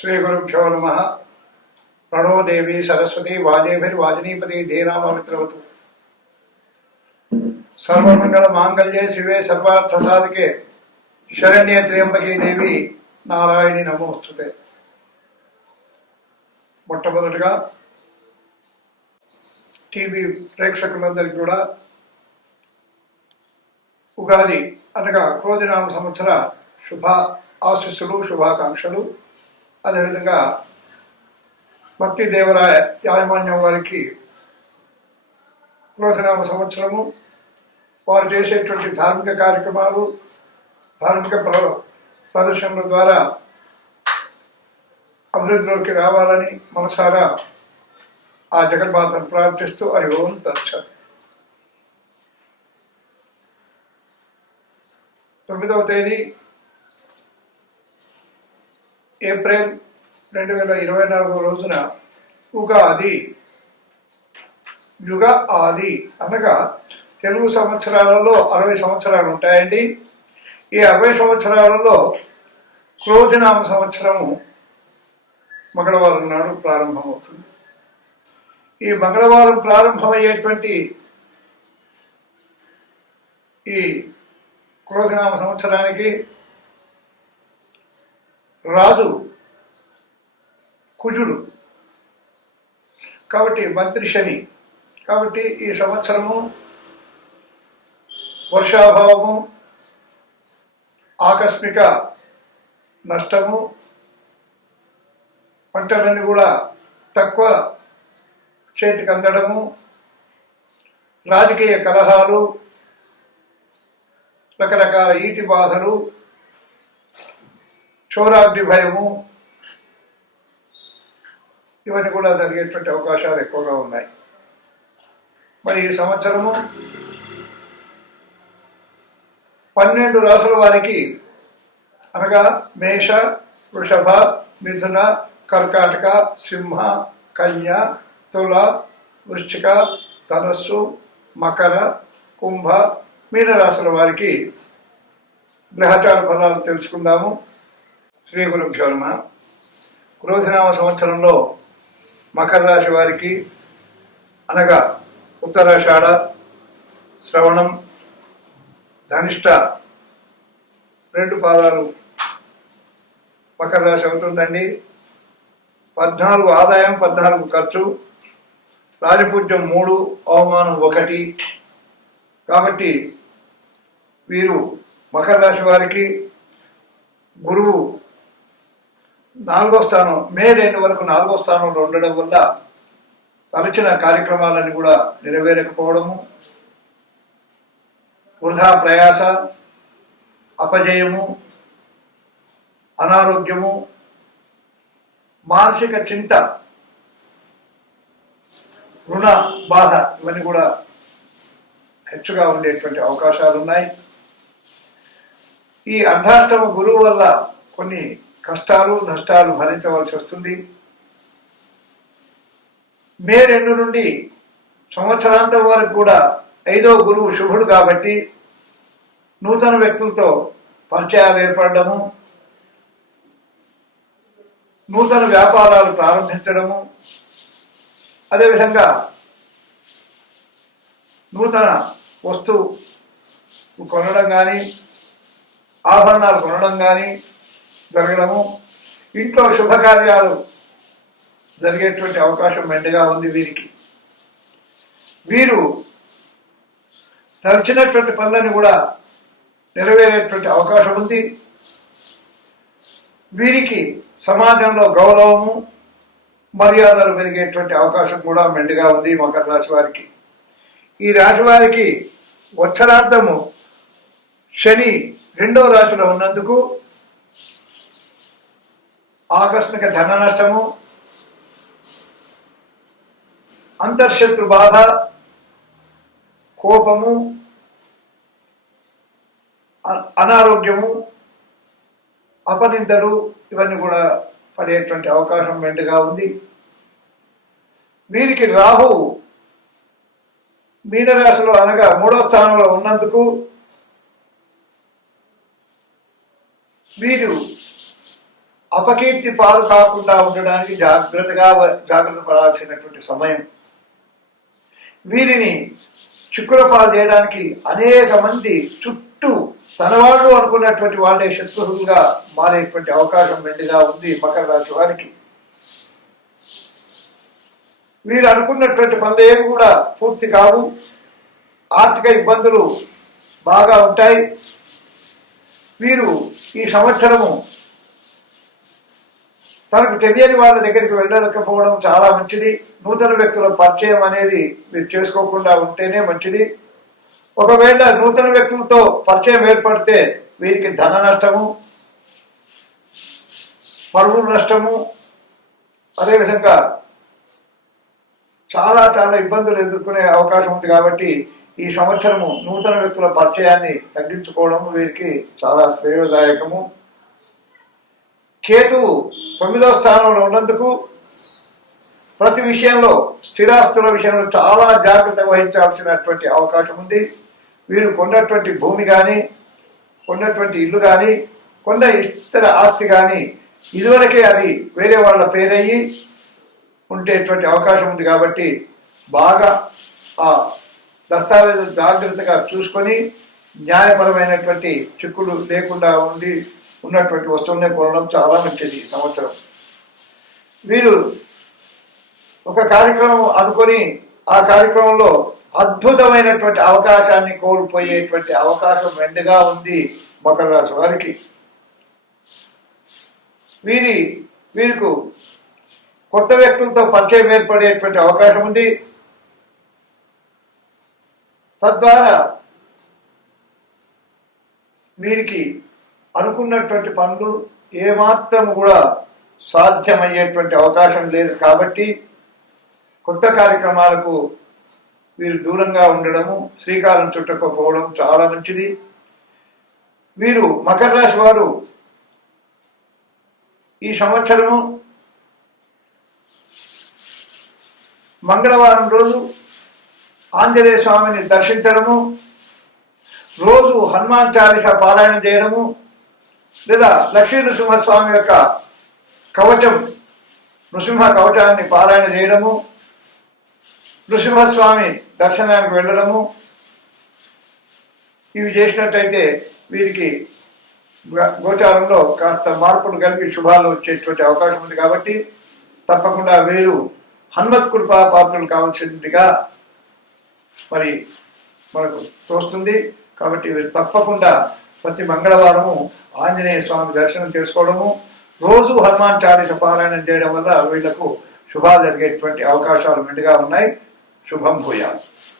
శ్రీ గురుభ్యో నమ. ప్రణో దేవి సరస్వతి వాజేభిర్వాజినీపతి ధీనామమిత్రవతు. సర్వమంగళ మాంగళ్యే శివే సర్వార్థ సాధకే శరణ్యే త్ర్యంబకే దేవి నారాయణి నమోస్తుతే. మొట్టమొదటిగా టీవీ ప్రేక్షకులందరికీ కూడా ఉగాది అనగా క్రోధినామ సంవత్సర శుభ ఆశీస్సులు, శుభాకాంక్షలు. అదేవిధంగా భక్తి దేవరాయ యాజమాన్యం వారికి క్రోధినామ సంవత్సరము వారు చేసేటువంటి ధార్మిక కార్యక్రమాలు, ధార్మిక ప్రదర్శనల ద్వారా అభివృద్ధిలోకి రావాలని మనసారా ఆ జగన్మాతను ప్రార్థిస్తూ హరి ఓం తత్సత్. 9వ తేదీ ఏప్రిల్ 2024 రోజున ఉగాది. యుగ ఆది అనగా తెలుగు సంవత్సరాలలో 60 సంవత్సరాలు ఉంటాయండి. ఈ 60 సంవత్సరాలలో క్రోధినామ సంవత్సరము మంగళవారం నాడు ప్రారంభమవుతుంది. ఈ మంగళవారం ప్రారంభమయ్యేటువంటి ఈ క్రోధినామ సంవత్సరానికి రాజు కుజుడు కాబట్టి మంత్రి శని. కాబట్టి ఈ సంవత్సరము వర్షాభావము, ఆకస్మిక నష్టము, పంటలన్నీ కూడా తక్కువ చేతికి అందడము, రాజకీయ కలహాలు, రకరకాల ఈతి బాధలు, చోరాగ్ని భయము, ఇవన్నీ కూడా జరిగేటువంటి అవకాశాలు ఎక్కువగా ఉన్నాయి. మరి ఈ సంవత్సరము 12 రాసుల వారికి అనగా మేష, వృషభ, మిథున, కర్కాటక, సింహ, కన్య, తుల, వృశ్చిక, ధనస్సు, మకర, కుంభ, మీన రాశుల వారికి గ్రహచార ఫలాలు తెలుసుకుందాము. శ్రీ గురుభ్యో నమః. క్రోధినామ సంవత్సరంలో మకర రాశి వారికి అనగా ఉత్తరాషాఢ, శ్రవణం, ధనిష్ట 2 పాదాలు మకర రాశి అవుతుందండి. 14 ఆదాయం, 14 ఖర్చు, రాజపూజ్యం 3, అవమానం 1. కాబట్టి వీరు మకర రాశి వారికి గురువు 4వ స్థానం, మే 2 వరకు 4వ స్థానంలో ఉండడం వల్ల తలచిన కార్యక్రమాలను కూడా నెరవేరకపోవడము, వృధా ప్రయాస, అపజయము, అనారోగ్యము, మానసిక చింత, రుణ బాధ ఇవన్నీ కూడా హెచ్చుగా ఉండేటువంటి అవకాశాలు ఉన్నాయి. ఈ అర్ధాష్టమ గురువు వల్ల కొన్ని కష్టాలు, నష్టాలు భరించవలసి వస్తుంది. మే 2 నుండి సంవత్సరాంతం వరకు కూడా 5వ గురువు శుభుడు కాబట్టి నూతన వ్యక్తులతో పరిచయాలు ఏర్పడము, నూతన వ్యాపారాలు ప్రారంభించడము, అదేవిధంగా నూతన వస్తువు కొనడం కానీ, ఆభరణాలు కొనడం కానీ జరగడము, ఇంట్లో శుభకార్యాలు జరిగేటువంటి అవకాశం మెండుగా ఉంది వీరికి. వీరు తలచినటువంటి పనులను కూడా నెరవేరేటువంటి అవకాశం ఉంది. వీరికి సమాజంలో గౌరవము, మర్యాదలు పెరిగేటువంటి అవకాశం కూడా మెండుగా ఉంది మకర రాశి వారికి. ఈ రాశి వారికి ఉత్తరార్ధము శని 2వ రాశిలో ఉన్నందుకు ఆకస్మిక ధన నష్టము, అంతర్శత్రు బాధ, కోపము, అనారోగ్యము, అపనిందలు ఇవన్నీ కూడా పడేటువంటి అవకాశం మెండుగా ఉంది. వీరికి రాహు మీనరాశిలో అనగా 3వ స్థానంలో ఉన్నందుకు వీరు అపకీర్తి పాలు కాకుండా ఉండడానికి జాగ్రత్త పడాల్సినటువంటి సమయం. వీరిని చిక్కుల పాలు చేయడానికి అనేక మంది చుట్టూ తన వాళ్ళు అనుకున్నటువంటి వాళ్ళే శత్రువులుగా మారేటువంటి అవకాశం మెండుగా ఉంది మకర రాశి వారికి. వీరు అనుకున్నటువంటి పనులు ఏమి కూడా పూర్తి కావు. ఆర్థిక ఇబ్బందులు బాగా ఉంటాయి. వీరు ఈ సంవత్సరము తనకు తెలియని వాళ్ళ దగ్గరికి వెళ్ళకపోవడం చాలా మంచిది. నూతన వ్యక్తుల పరిచయం అనేది మీరు చేసుకోకుండా ఉంటేనే మంచిది. ఒకవేళ నూతన వ్యక్తులతో పరిచయం ఏర్పడితే వీరికి ధన నష్టము, పరువు నష్టము, అదేవిధంగా చాలా చాలా ఇబ్బందులు ఎదుర్కొనే అవకాశం ఉంది. కాబట్టి ఈ సంవత్సరము నూతన వ్యక్తుల పరిచయాన్ని తగ్గించుకోవడం వీరికి చాలా శ్రేయోదాయకము. కేతువు 9వ స్థానంలో ఉన్నందుకు ప్రతి విషయంలో స్థిరాస్తుల విషయంలో చాలా జాగ్రత్త వహించాల్సినటువంటి అవకాశం ఉంది. వీరు కొన్నటువంటి భూమి కానీ, కొన్నటువంటి ఇల్లు కానీ, కొన్న ఇతర ఆస్తి కానీ ఇదివరకే అది వేరే వాళ్ళ పేరయ్యి ఉండేటువంటి అవకాశం ఉంది. కాబట్టి బాగా ఆ దస్తావేజులు జాగ్రత్తగా చూసుకొని న్యాయపరమైనటువంటి చిక్కులు లేకుండా ఉన్నటువంటి వస్తువులనే కొనడం చాలా మంచిది ఈ సంవత్సరం. వీరు ఒక కార్యక్రమం అనుకొని ఆ కార్యక్రమంలో అద్భుతమైనటువంటి అవకాశాన్ని కోల్పోయేటువంటి అవకాశం మెండుగా ఉంది మకర రాశి వారికి. వీరికి కొత్త వ్యక్తులతో పరిచయం ఏర్పడేటువంటి అవకాశం ఉంది. తద్వారా వీరికి అనుకున్నటువంటి పనులు ఏమాత్రం కూడా సాధ్యమయ్యేటువంటి అవకాశం లేదు. కాబట్టి కొత్త కార్యక్రమాలకు వీరు దూరంగా ఉండడము, శ్రీకారం చుట్టకపోవడం చాలా మంచిది. వీరు మకర రాశి వారు ఈ సంవత్సరము మంగళవారం రోజు ఆంజనేయ స్వామిని దర్శించడము, రోజు హనుమాన్ చాలీసా పారాయణ చేయడము, లేదా లక్ష్మీ నృసింహస్వామి యొక్క కవచం నృసింహ కవచాన్ని పారాయణ చేయడము, నృసింహస్వామి దర్శనానికి వెళ్ళడము, ఇవి చేసినట్టయితే వీరికి గోచారంలో కాస్త మార్పులు కలిపి శుభాలు వచ్చేటువంటి అవకాశం ఉంది. కాబట్టి తప్పకుండా వీరు హనుమత్ కృపా పాత్రలు కావాల్సిందిగా మరి మనకు తోస్తుంది. కాబట్టి వీరు తప్పకుండా ప్రతి మంగళవారము ఆంజనేయ స్వామి దర్శనం చేసుకోవడము, రోజు హనుమాన్ చాలీస పారాయణం చేయడం వల్ల వీళ్లకు శుభాలు జరిగేటువంటి అవకాశాలు మెండుగా ఉన్నాయి. శుభం భూయాలు.